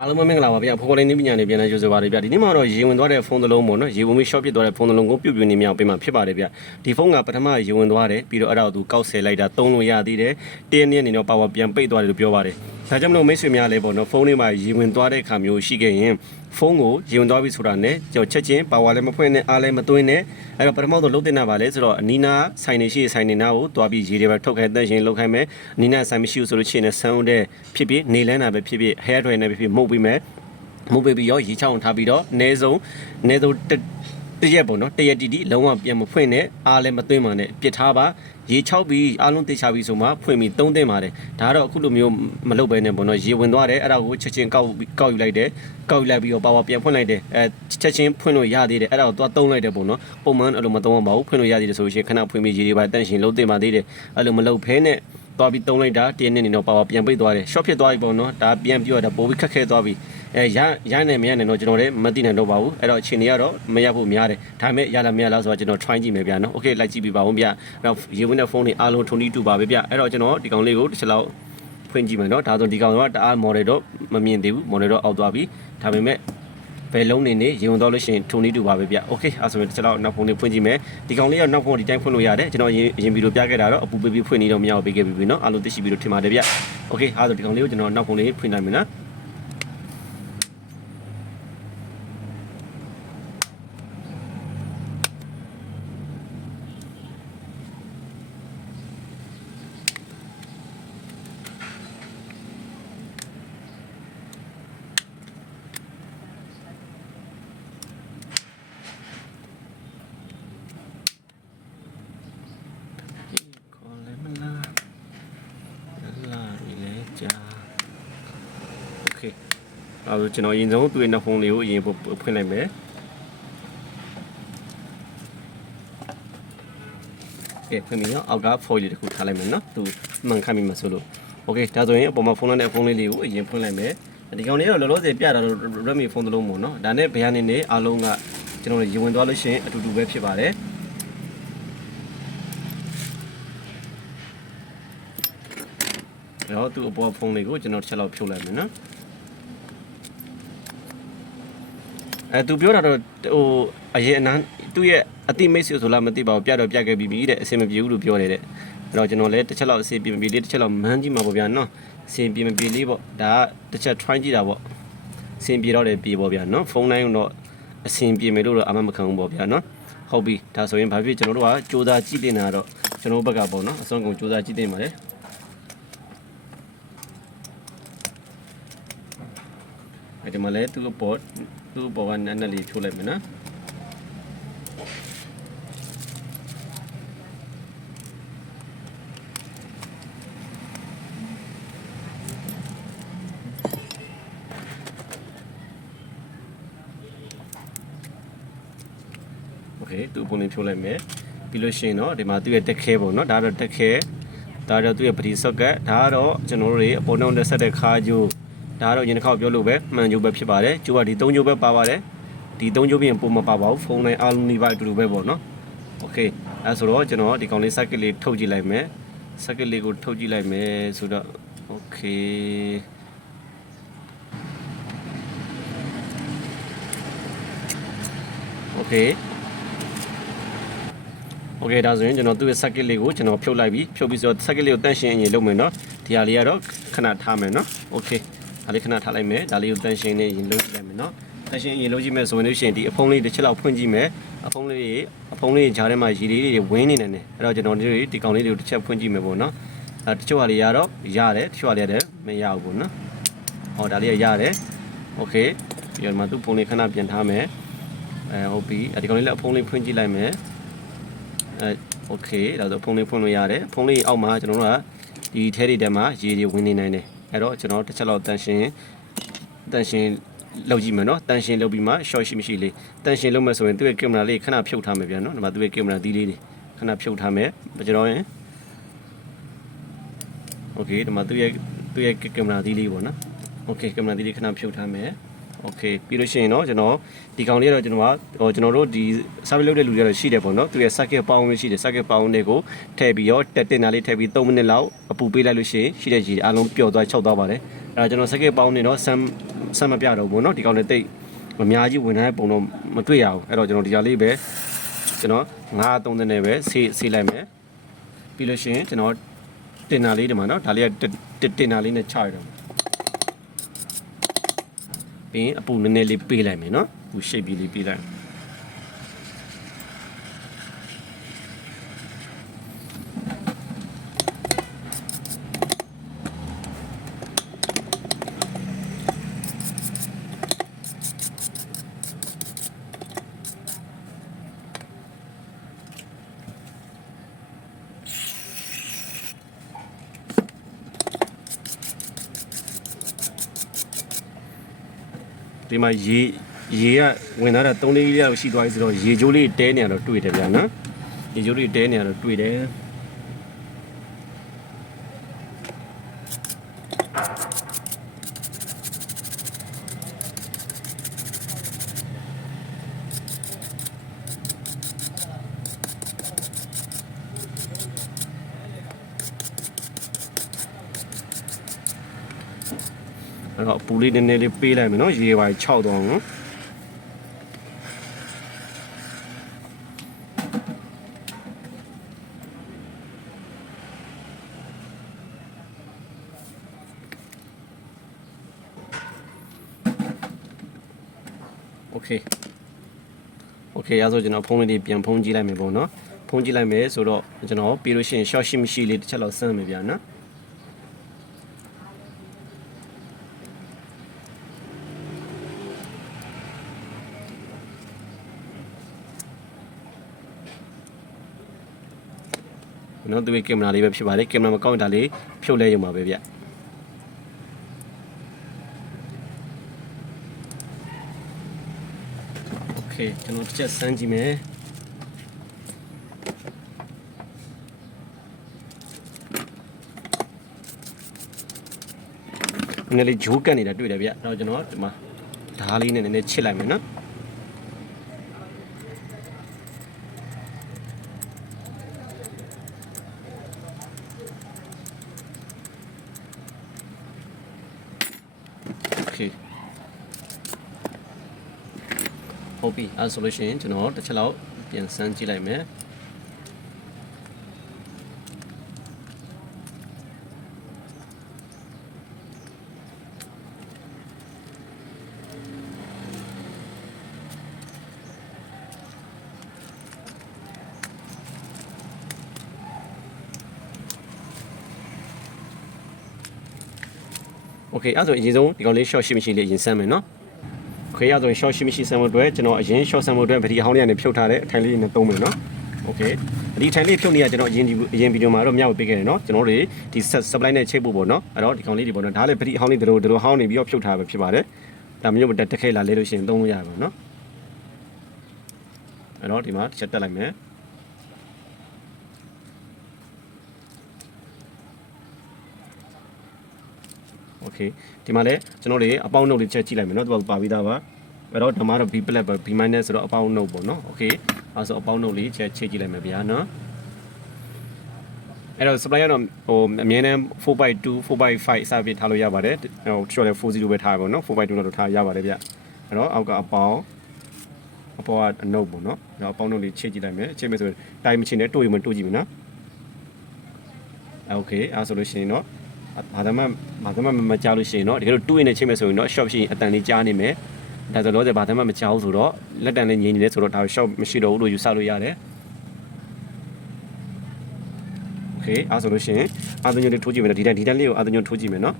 အားလုံးပဲမင်္ဂလာပါဗျာဖော်ဖော်လေးနည်းပညာနဲ့ပြန်လဲကြိုဆိုပါရဗျာဒီနေ့မှာတော့ရေဝင်သွားတဲ့ဖုန်းတစ်လုံးပေါ့နော်ရေဝင်ပြီး short ဖြစ်သွားတဲ့ဖုန်းတစ်လုံးကိုပြုတ်ပြူနေမြောက်ပေးမှာဖြစ်ပါတယ်ဗျာဒီဖုန်းကပထမရေဝင်သွားတယ်ပြီးတော့အဲ့ဒါကိုသူကောက်ဆယ်လိုက်တာသုံးလို့ရသေးတယ်တရက်နေ့အနေနဲ့ power ပြန်ပိတ်သွားတယ်လို့ပြောပါတယ် ဒါကြောင့်မလို့မိတ်ဆွေများလည်းပေါ့နော်ဖုန်းလေးမှာရေဝင်သွားတဲ့အခါမျိုးရှိခဲ့ရင်ဖုန်းကိုရေဝင်သွားပြီဆိုတာနဲ့ကြောက်ချက်ချင်း power လည်းမဖွင့်နဲ့အားလည်းမသွင်းနဲ့အဲ့တော့ပထမဆုံးလုံးတင်တာပါလဲဆိုတော့အနီးနာဆိုင်နေရှိဆိုင်နေနာကိုတွားပြီးရေတွေပဲထုတ်ခိုင်းတန့်ရှင်လုပ်ခိုင်းမယ်အနီးနာဆိုင်မရှိဘူးဆိုလို့ရှိရင်ဆန်းဦးတဲ့ဖြစ်ဖြစ်နေလန်းတာပဲဖြစ်ဖြစ် hair dryer နဲ့ဖြစ်ဖြစ်မှုတ်ပြီးမယ်မှုတ်ပေးပြီးရောရေချောင်းထားပြီးတော့အနည်းဆုံးအနည်းဆုံးတစ်တစ်ရက်ပေါ့နော်တစ်ရက်တီတီလုံးဝပြန်မဖွင့်နဲ့အားလည်းမသွင်းပါနဲ့ပြစ်ထားပါ ရေချောက်ပြီးအားလုံးတေချာပြီးဆိုမှဖွင့်ပြီးသုံးသင့်ပါတယ်ဒါကတော့အခုလိုမျိုးမလုပ်ဘဲနဲ့ပေါ့နော်ရေဝင်သွားတယ်အဲ့ဒါကိုချက်ချင်းကောက်ကောက်ယူလိုက်တယ်ကောက်ယူလိုက်ပြီးတော့ပါဝါပြန်ဖွင့်လိုက်တယ်အဲချက်ချင်းဖွင့်လို့ရသေးတယ်အဲ့ဒါကိုသွားသုံးလိုက်တယ်ပေါ့နော်ပုံမှန်အဲ့လိုမသုံးအောင်ပါဘူးဖွင့်လို့ရသေးတယ်ဆိုလို့ရှိရင်ခဏဖွင့်ပြီးရေတွေပါတန့်ရှင်လုံးသင့်ပါသေးတယ်အဲ့လိုမလုပ်ဖဲနဲ့ သွားပြီးတုံးလိုက်တာတင်းနေနေတော့ပါဝါပြန်ပိတ်သွားတယ် short ဖြစ်သွားပြီပေါ့နော်ဒါပြန်ပြောတာပိုပြီးခက်ခဲသွားပြီအဲရရနိုင်မရနိုင်တော့ကျွန်တော်လည်းမသိနိုင်တော့ပါဘူးအဲ့တော့အချိန်တွေကတော့မရဖို့များတယ်ဒါပေမဲ့ရလာမရလားဆိုတော့ကျွန်တော် try ကြည့်မယ်ဗျာနော် okay လိုက်ကြည့်ပြပါဦးဗျာအဲ့တော့ရေဝင်တဲ့ဖုန်းတွေအားလုံးထုံတီးတူပါပဲဗျာအဲ့တော့ကျွန်တော်ဒီကောင်လေးကိုတစ်ချက်လောက်ဖွင့်ကြည့်မယ်နော်ဒါဆိုဒီကောင်ကတအား model တော့မမြင်သေးဘူး model တော့အောက်သွားပြီဒါပေမဲ့ ဘယ်လုံးနေနေရေဝင်တော့လို့ရှိရင်ထုံတီးတူပါပဲဗျ။ Okay အဲ့ဆိုရင်တစ်ချက်တော့နောက်ဖုန်းလေးဖွင့်ကြည့်မယ်။ဒီကောင်လေးကနောက်ဖုန်းဒီတိုင်းဖွင့်လို့ရတယ်။ကျွန်တော်ရင်ရင်ဗီဒီယိုပြခဲ့တာတော့အပူပေးပြီးဖွင့်နေတော့မရဘူးပေးခဲ့ပြီနော်။အားလုံးသိရှိပြီးတော့ထင်ပါတယ်ဗျ။ Okay အဲ့ဆိုဒီကောင်လေးကိုကျွန်တော်နောက်ဖုန်းလေးဖွင့်နိုင်မယ်နော်။ အဲ့တော့ကျွန်တော်အရင်ဆုံးသူ့ရဲ့နောက်ဖုန်းလေးကိုအရင်ဖွင့်လိုက်မယ်ကဲဖွင့်ပြီးတော့အောက်က foil လေးတစ်ခုထားလိုက်မယ်နော်သူမှန်ခတ်မိမှာဆိုလို့โอเคဒါဆိုရင်အပေါ်မှာဖုန်းနဲ့ဖုန်းလေးလေးကိုအရင်ဖွင့်လိုက်မယ်ဒီကောင်လေးတော့လောလောဆယ်ပြတာတော့ Redmi ဖုန်းတစ်လုံးပေါ့နော်ဒါနဲ့ဘယ်ကနေနေအားလုံးကကျွန်တော်ရေဝင်သွားလို့ရှိရင်အတူတူပဲဖြစ်ပါတယ် တော့သူ့အပေါ်ဖုန်းလေးကိုကျွန်တော်တစ်ချက်လောက်ဖြုတ်လိုက်မယ်နော် အဲသူပြောတာတော့ဟိုအရင်အနန်းသူ့ရဲ့အတိမိတ်ဆွေဆိုလားမသိပါဘူးပြတော့ပြခဲ့ပြီးပြီတဲ့အဆင်မပြေဘူးလို့ပြောနေတဲ့အဲ့တော့ကျွန်တော်လည်းတစ်ချက်လောက်အဆင်ပြေမပြေလေးတစ်ချက်လောက်မန်းကြည့်မှာပေါ့ဗျာနော်အဆင်ပြေမပြေလေးပေါ့ဒါကတစ်ချက် try ကြည့်တာပေါ့အဆင်ပြေတော့တယ်ပြေပေါ့ဗျာနော်ဖုန်းတိုင်းတော့အဆင်ပြေမယ်လို့တော့အမှမခံဘူးပေါ့ဗျာနော်ဟုတ်ပြီဒါဆိုရင်ဘာဖြစ်ကျွန်တော်တို့ကစူးစမ်းကြည့်တင်တာတော့ကျွန်တော်ဘက်ကပေါ့နော်အစွမ်းကုန်စူးစမ်းကြည့်တင်ပါတယ်အဲ့ဒီမှာလည်းသူ့အပေါ် သူ့အပေါ်ကနန်းနက်လေးဖြိုးလိုက်မယ်နော်โอเคသူ့ပုံလေးဖြိုးလိုက်မယ်ပြီးလို့ရှိရင်တော့ဒီမှာသူ့ရဲ့တက်ခဲပေါ့နော်ဒါတော့တက်ခဲဒါတော့သူ့ရဲ့ပတိဆော့ကတ်ဒါကတော့ကျွန်တော်တို့တွေအပေါ်နှောင်းတက်ဆက်တဲ့ခါကျိုး ဒါကတော့ရင်တစ်ခေါက်ပြောလို့ပဲမှန်ကြိုးပဲဖြစ်ပါတယ်ကျိုးကဒီ၃ကြိုးပဲပါပါတယ်ဒီ၃ကြိုးပြင်ပုံမပါပါဘူးဖုန်းတိုင်းအားလုံးဒီပါအတူတူပဲပေါ့နော်โอเคအဲဆိုတော့ကျွန်တော်ဒီကောင်လေး circuit လေးထုတ်ကြည့်လိုက်မယ် circuit လေးကိုထုတ်ကြည့်လိုက်မယ်ဆိုတော့โอเคโอเคโอเคဒါဆိုရင်ကျွန်တော်သူ့ရဲ့ circuit လေးကိုကျွန်တော်ဖြုတ်လိုက်ပြီဖြုတ်ပြီးဆိုတော့ circuit လေးကိုတန့်ရှင်းရင်လုပ်မယ်နော်ဒီဟာလေးကတော့ခဏထားမယ်နော်โอเค ဒါလေးခဏထားလိုက်မယ်ဒါလေးကိုတန်ရှင်းနေရင်လုပ်ကြည့်လိုက်မယ်နော်တန်ရှင်းရင်လုပ်ကြည့်မယ်ဆိုရင်လို့ရှိရင်ဒီအဖုံးလေးတစ်ချက်လောက်ဖွင့်ကြည့်မယ်အဖုံးလေးတွေအဖုံးလေးဂျားထဲမှာရေလေးတွေဝင်းနေနေတယ်အဲ့တော့ကျွန်တော်တို့ဒီကောင်လေးတွေကိုတစ်ချက်ဖွင့်ကြည့်မယ်ပေါ့နော်အဲတချို့ဟာတွေရတော့ရတယ်တချို့ဟာတွေလည်းမရဘူးပေါ့နော်ဟောဒါလေးရတယ်โอเคပြီးတော့မှသူ့ဖုန်းလေးခဏပြန်ထားမယ်အဲဟုတ်ပြီအဲဒီကောင်လေးလည်းအဖုံးလေးဖွင့်ကြည့်လိုက်မယ်အဲโอเคဒါဆိုဖုန်းလေးဖွင့်လို့ရတယ်ဖုန်းလေးအောက်မှာကျွန်တော်တို့ကဒီထဲတွေထဲမှာရေတွေဝင်နေနိုင်တယ် အဲ့တော့ကျွန်တော်တစ်ချက်လောက်တန်ရှင်တန်ရှင်လောက်ကြည့်မယ်နော်တန်ရှင်လောက်ပြီးမှ short ရှိမရှိလေးတန်ရှင်လောက်မယ်ဆိုရင်သူ့ရဲ့ကင်မရာလေးခဏဖြုတ်ထားမယ်ဗျာနော်ဒီမှာသူ့ရဲ့ကင်မရာသီးလေးတွေခဏဖြုတ်ထားမယ်ကျွန်တော်ရင် okay ဒီမှာသူ့ရဲ့သူ့ရဲ့ကင်မရာသီးလေးပေါ့နော် okay ကင်မရာသီးလေးခဏဖြုတ်ထားမယ် โอเคပြီးလို့ရှိရင်တော့ကျွန်တော်ဒီကောင်လေးကတော့ကျွန်တော်ကဟိုကျွန်တော်တို့ဒီ service လုပ်တဲ့လူတွေကတော့ရှိတယ်ပေါ့နော်သူရဲ့ circuit ပေါင်းဝင်ရှိတယ် circuit ပေါင်းတွေကိုထည့်ပြီးတော့တက်တင်တာလေးထည့်ပြီး3မိနစ်လောက်အပူပေးလိုက်လို့ရှိရင်ရှိတဲ့ကြီးအားလုံးပျော်သွားချုပ်သွားပါတယ်အဲဒါကျွန်တော် circuit ပေါင်းနေတော့ sam ဆက်မပြတော့ဘူးเนาะဒီကောင်လေးတိတ်အများကြီးဝင်တဲ့ပုံတော့မတွေ့ရဘူးအဲ့တော့ကျွန်တော်ဒီကြလေးပဲကျွန်တော်ငါးသုံးတဲ့နဲ့ပဲဆေးဆေးလိုက်မယ်ပြီးလို့ရှိရင်ကျွန်တော်တင်နာလေးဒီမှာเนาะဒါလေးကတင်နာလေးနဲ့ချရတော့ ပြီးရင်အပူနည်းနည်းလေးပေးလိုက်မယ်နော်ပူရှိပ်ပြီးလေးပေးလိုက် ဒီမှာရေရေကဝင်လာတာ3လေးလေးလောက်ရှိသွားပြီဆိုတော့ရေချိုးလေးတဲနေရတော့တွေ့တယ်ဗျာနော်ရေချိုးလေးတဲနေရတော့တွေ့တယ် အဲ့တော့ပူလေးနည်းနည်းလေးပေးလိုက်မယ်နော်ရေပါ6တော့နော်โอเคโอเคအဲ့ဆိုကျွန်တော်ဖုန်းလေးတွေပြန်ဖုန်းကြည့်လိုက်မယ်ပေါ့နော်ဖုန်းကြည့်လိုက်မယ်ဆိုတော့ကျွန်တော်ပြီးလို့ရှိရင် short ရှိမရှိလေးတစ်ချက်လောက်စမ်းမယ်ဗျာနော် နော်သူရဲ့ကင်မရာလေးပဲဖြစ်ပါတယ်ကင်မရာမကောင်းရင်ဒါလေးဖြုတ်လဲရုံပါပဲဗျโอเคကျွန်တော်တစ်ချက်စမ်းကြည့်မယ်နည်းလေးဂျိုးကတ်နေတာတွေ့တယ်ဗျတော့ကျွန်တော်ဒီမှာဓားလေးနဲ့နည်းနည်းချစ်လိုက်မယ်နော် ဟုတ်ပြီအဲဆိုလို့ရှိရင်ကျွန်တော်တစ်ချက်လောက်ပြန်စမ်းကြည့်လိုက်မယ်โอเคအဲဆိုအရင်ဆုံးဒီကောင်လေး short ရှိမရှိလေးအရင်စမ်းမယ်နော်โอเ คအဲဆိုရင် short ရှိမရှိစမ်းဖို့အတွက်ကျွန်တော်အရင် short စမ်းဖို့အတွက်ဗီဒီယိုဟောင်းလေးကနေဖြုတ်ထားတဲ့အထိုင်လေးနဲ့သုံးမယ်နော်โอเคဒီထိုင်လေးဖြုတ်နေရကျွန်တော်အရင်ဒီအရင်ဗီဒီယိုမှာတော့မျှဝေပေးခဲ့တယ်နော်ကျွန်တော်တို့ဒီ supply နဲ့ချိတ်ဖို့ပေါ့နော်အဲ့တော့ဒီကောင်လေးဒီပေါ့နော်ဒါလည်းဗီဒီယိုဟောင်းလေးတို့တို့ဟောင်းနေပြီးတော့ဖြုတ်ထားပဲဖြစ်ပါတယ်ဒါမျိုးတက်တက်ခဲလာလဲလို့ရှိရင်သုံးလို့ရပါမယ်နော်အဲ့တော့ဒီမှာတစ်ချက်တက်လိုက်မယ် โอเคဒီမှာလည်းကျွန်တော်တို့အပေါင်းနှုတ်လေးချက်ကြည့်လိုက်မယ်เนาะသူကပါပြီးသားပါအဲ့တော့ဓမ္မတော့ B+ ပဲ B- ဆိုတော့အပေါင်းနှုတ်ပေါ့เนาะโอเคအဲဆိုအပေါင်းနှုတ်လေးချက်ချိန်ကြည့်လိုက်မယ်ဗျာเนาะအဲ့တော့ supply ကတော့ဟိုအမြဲတမ်း4x2 4x5 စပြထားလို့ရပါတယ်ဟိုချော်လည်း40ပဲထားပါတော့ 4x2 တော့ထားရပါတယ်ဗျအဲ့တော့အောက်ကအပေါင်းအပေါ်ကအနှုတ်ပေါ့နော်။နောက်အပေါင်းနှုတ်လေးချိန်ကြည့်လိုက်မယ်။ချိန်မယ်ဆိုရင်တိုင်းမချိန်နဲ့တို့ရုံမတို့ကြည့်မယ်နော်။โอเคအဲဆိုလို့ရှိရင်တော့ ဘာသာမဘာသာမမကြားလို့ရှိရင်တော့တကယ်လို့တူးရင်လည်းချိန်မယ်ဆိုရင်တော့ shop ရှိရင်အတန်လေးကြားနေမယ်ဒါဆိုတော့လောဆယ်ဘာသာမမကြားဘူးဆိုတော့လက်တန်လေးငြိမ်နေလဲဆိုတော့ဒါ shop မရှိတော့ဘူးလို့ယူဆလို့ရတယ် okay အဲဆိုလို့ရှိရင်အာသညွန်လေးထိုးကြည့်မယ်နော်ဒီတိုင်းဒီတိုင်းလေးကိုအာသညွန်ထိုးကြည့်မယ်နော်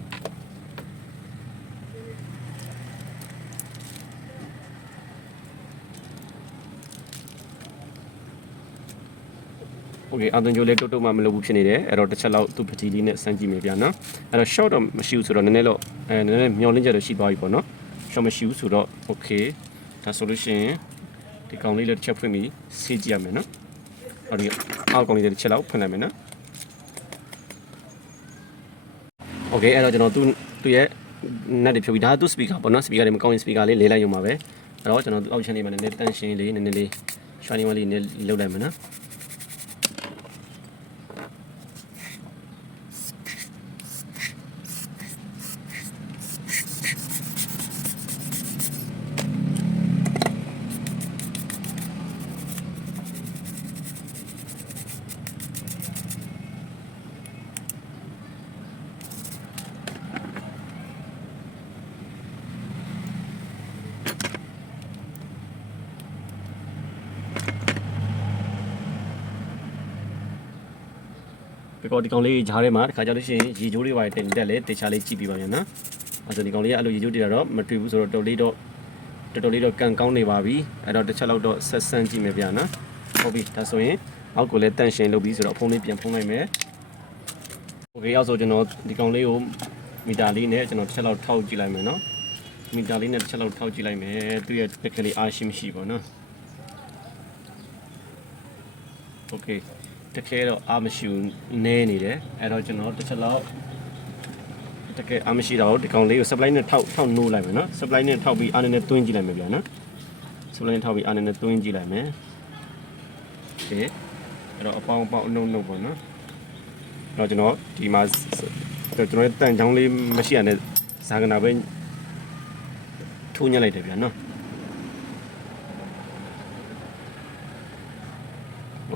Okay အတန်ဂျိုလေးတုတ်တုတ်မှမလုပ်ဘူးဖြစ်နေတယ်အဲ့တော့တစ်ချက်လောက်သူ့ပတိလေးနဲ့စမ်းကြည့်မယ်ဗျာနော်အဲ့တော့ short တော့မရှိဘူးဆိုတော့နည်းနည်းတော့အဲနည်းနည်းမျောလင်းချက်တော့ရှိသွားပြီပေါ့နော် short မရှိဘူးဆိုတော့ okay ဒါဆိုလို့ရှိရင်ဒီကောင်လေးလည်းတစ်ချက်ဖွင့်ပြီးဆေးကြည့်ရမယ်နော်အဲ့ဒီအောက်ကောင်လေးတစ်ချက်လောက်ဖွင့်လိုက်မယ်နော် okay အဲ့တော့ကျွန်တော်သူ့သူ့ရဲ့ net တွေဖြုတ်ပြီးဒါကသူ့ speaker ပေါ့နော် speaker တွေမကောင်းရင် speaker လေးလေးလိုက်ရုံပါပဲအဲ့တော့ကျွန်တော်သူ့အောက် channel လေးမှာနည်းနည်းတန်ရှင်းလေးနည်းနည်းလေး shining လေးနည်းလုပ်လိုက်မယ်နော် โပြီး တော့ဒီကောင်လေးဂျားထဲမှာတစ်ခါကြလို့ရှိရင်ရေချိုးလေးပါတင်တက်လေတေချာလေးကြည့်ပြီးပါမယ်နော်အဲဆိုဒီကောင်လေးကအဲ့လိုရေချိုးတည်တာတော့မတွေ့ဘူးဆိုတော့တော်လေးတော့တော်တော်လေးတော့ကန်ကောင်းနေပါပြီအဲ့တော့တစ်ချက်လောက်တော့ဆက်ဆန်းကြည့်မယ်ဗျာနော်ဟုတ်ပြီဒါဆိုရင်အောက်ကိုလည်းတန့်ရှင်လုပ်ပြီးဆိုတော့ဖုန်းလေးပြန်ဖုန်းလိုက်မယ်โอเคအောက်ဆိုကျွန်တော်ဒီကောင်လေးကိုမီတာလေးနဲ့ကျွန်တော်တစ်ချက်လောက်ထောက်ကြည့်လိုက်မယ်နော်မီတာလေးနဲ့တစ်ချက်လောက်ထောက်ကြည့်လိုက်မယ်သူ့ရဲ့တက်ကလေးအားရှိမရှိပါနော်โอเค တကယ်တော့အာမရှိဘူးနဲနေတယ်အဲ့တော့ကျွန်တော်တစ်ချက်လောက်တကယ်အာမရှိတော့ဒီကောင်လေးကို supply နဲ့ထောက်ထောက်နိုးလိုက်မယ်နော် supply နဲ့ထောက်ပြီးအာနဲ့နဲ့တွင်းကြည့်လိုက်မယ်ဗျာနော် supply နဲ့ထောက်ပြီးအာနဲ့နဲ့တွင်းကြည့်လိုက်မယ်โอเคအဲ့တော့အပေါင်းအပေါင်းအနှုတ်နှုတ်ပေါ့နော်အဲ့တော့ကျွန်တော်ဒီမှာကျွန်တော်တန်ချောင်းလေးမရှိရတဲ့ဇာကနာပဲထိုးညက်လိုက်တယ်ဗျာနော်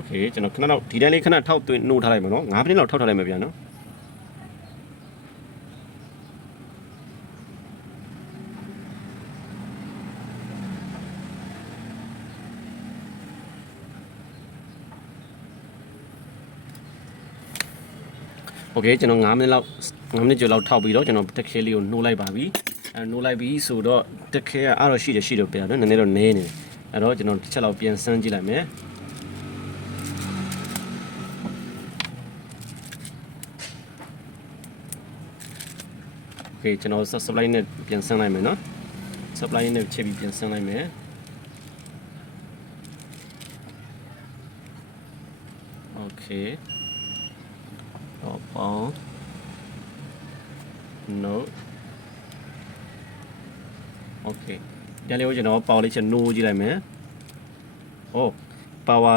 โอเคကျွန်တော်ခဏတော့ဒီတိုင်းလေးခဏထောက်သွင်းနှိုးထားလိုက်မယ်နော်9မိနစ်လောက်ထောက်ထားလိုက်မယ်ဗျာနော်โอเคကျွန်တော်9မိနစ်လောက်9မိနစ်ကျော်လောက်ထောက်ပြီးတော့ကျွန်တော်တက်ခဲလေးကိုနှိုးလိုက်ပါပြီအဲနှိုးလိုက်ပြီဆိုတော့တက်ခဲကအားတော့ရှိတယ်ရှိတယ်ဗျာနော်နည်းနည်းတော့နည်းနေတယ်အဲ့တော့ကျွန်တော်တစ်ချက်လောက်ပြန်စမ်းကြည့်လိုက်မယ် โอเคကျွန်တော် supply နဲ့ပြန်ဆင်းလိုက်မယ်နော် supply နဲ့ချက်ပြီးပြန်ဆင်းလိုက်မယ်โอเคတော့ပေါင်း no โอเคဒီလေးကိုကျွန်တော်ပေါင်းလေးချက် no ကြည့်လိုက်မယ်ဟို power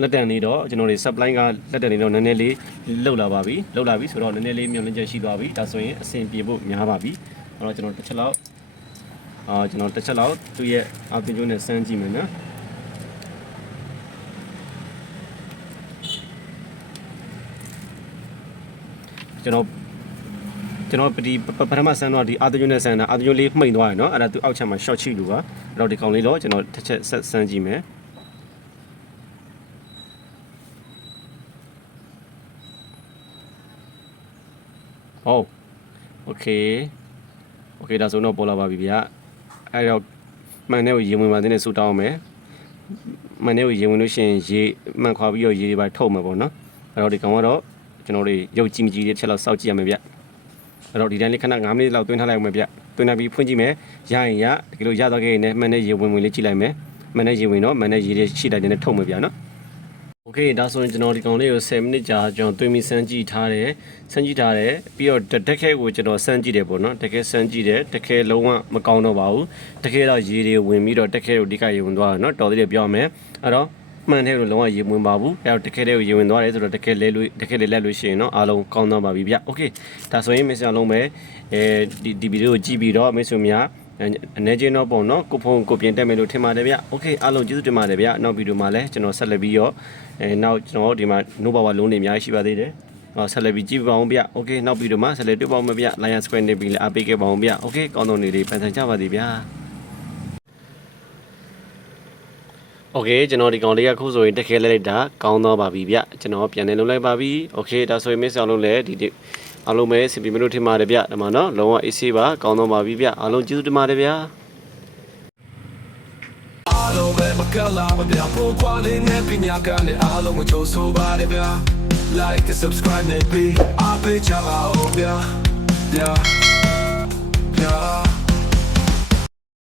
လက်တန်နေတော့ကျွန်တော်တွေ supply ကလက်တန်နေတော့နည်းနည်းလေးလောက်လာပါပြီလောက်လာပြီဆိုတော့နည်းနည်းလေးမြုံလင်းချက်ရှိသွားပြီဒါဆိုရင်အဆင်ပြေဖို့များပါပြီအဲ့တော့ကျွန်တော်တစ်ချက်လောက်အာကျွန်တော်တစ်ချက်လောက်သူ့ရဲ့အပင်ကျိုးနဲ့စမ်းကြည့်မယ်နော်ကျွန်တော်ကျွန်တော်ဒီပထမဆန်တော့ဒီအာတညွန်းနဲ့ဆန်တာအာတညွန်းလေးမှိန်သွားရယ်နော်အဲ့ဒါသူအောက်ချက်မှာ short ချိလူပါအဲ့တော့ဒီကောင်လေးတော့ကျွန်တော်တစ်ချက်ဆက်ဆန်းကြည့်မယ် ဟုတ်โอเคโอเคဒါဆိုတော့ပေါ်လာပါပြီဗျာအဲ့တော့မှန်တဲ့ကိုရေဝင်ပါတဲ့နဲ့ဆူတောင်းမယ်မှန်တဲ့ကိုရေဝင်လို့ရှိရင်ရေမှန်ခွာပြီးတော့ရေတွေပါထုတ်မှာပေါ့နော်အဲ့တော့ဒီကောင်ကတော့ကျွန်တော်တို့ရုပ်ကြည့်မကြည့်တဲ့ချက်လောက်စောက်ကြည့်ရမယ်ဗျအဲ့တော့ဒီတိုင်းလေးခဏ9မိနစ်လောက်တွင်းထားလိုက်အောင်မယ်ဗျတွင်းထားပြီးဖွင့်ကြည့်မယ်ရရင်ရတကယ်လို့ရတော့ခဲ့ရင်လည်းမှန်တဲ့ရေဝင်ဝင်လေးကြည့်လိုက်မယ်မှန်တဲ့ရေဝင်တော့မှန်တဲ့ရေတွေရှိလိုက်တဲ့ထုတ်မယ်ဗျနော် โอเคဒါဆိုရင်ကျွန်တော်ဒီကောင်လေးကို10မိနစ်ကြာကျွန်တော်သွင်းပြီးစမ်းကြည့်ထားတယ်စမ်းကြည့်ထားတယ်ပြီးတော့တက်ခဲကိုကျွန်တော်စမ်းကြည့်တယ်ပေါ့နော်တက်ခဲစမ်းကြည့်တယ်တက်ခဲလုံးဝမကောင်းတော့ပါဘူးတက်ခဲတော့ရေတွေဝင်ပြီးတော့တက်ခဲကိုဒီကရေဝင်သွားတာနော်တော်သေးတယ်ပြောရမယ်အဲ့တော့မှန်တဲ့လို့လုံးဝရေဝင်ပါဘူးအဲ့တော့တက်ခဲတွေကိုရေဝင်သွားတယ်ဆိုတော့တက်ခဲလဲလို့တက်ခဲလေးလက်လို့ရှိရင်တော့အားလုံးကောင်းသွားပါပြီဗျโอเคဒါဆိုရင်မစ္စတာလုံးပဲအဲဒီဒီဗီဒီယိုကိုကြည့်ပြီးတော့မိတ်ဆွေများ အနေချင်းတော့ပုံနော်ကိုဖုန်းကိုပြင်တက်မယ်လို့ထင်ပါတယ်ဗျ။ Okay အားလုံးကျေးဇူးတင်ပါတယ်ဗျ။နောက်ဗီဒီယိုမှာလည်းကျွန်တော်ဆက်လက်ပြီးတော့အဲနောက်ကျွန်တော်ဒီမှာ no power လုံးတွေအများကြီးရှိပါသေးတယ်။ဟောဆက်လက်ပြီးကြည့်ပါအောင်ဗျ။ Okay နောက်ဗီဒီယိုမှာဆက်လက်တွေ့ပါအောင်ဗျ။ Lion Square နေပြီးလည်းအားပေးခဲ့ပါအောင်ဗျ။ Okay ကောင်းသောနေ့လေးပန်ဆန်ကြပါသေးဗျာ။ Okay ကျွန်တော်ဒီကောင်လေးကခုဆိုရင်တက်ခဲလိုက်တာကောင်းတော့ပါပြီဗျကျွန်တော်ပြန်နေလုံးလိုက်ပါပြီ Okay ဒါဆိုရင်မစ်ဆောင်လို့လည်းဒီ အားလုံးပဲစပီမလို့ထင်ပါတယ်ဗျဒီမှာနော်လုံးဝ AC ပါကောင်းတော့ပါပြီဗျအားလုံးကျေးဇူးတင်ပါတယ်ဗျာအားလုံးပဲမကလာမပြဖို့ကွာလေးနဲ့ပညာကလည်းအားလုံးကိုကြိုးဆိုပါတယ်ဗျာ like and subscribe နဲ့ပြီးအားပေးကြပါဦးဗျာ yeah yeah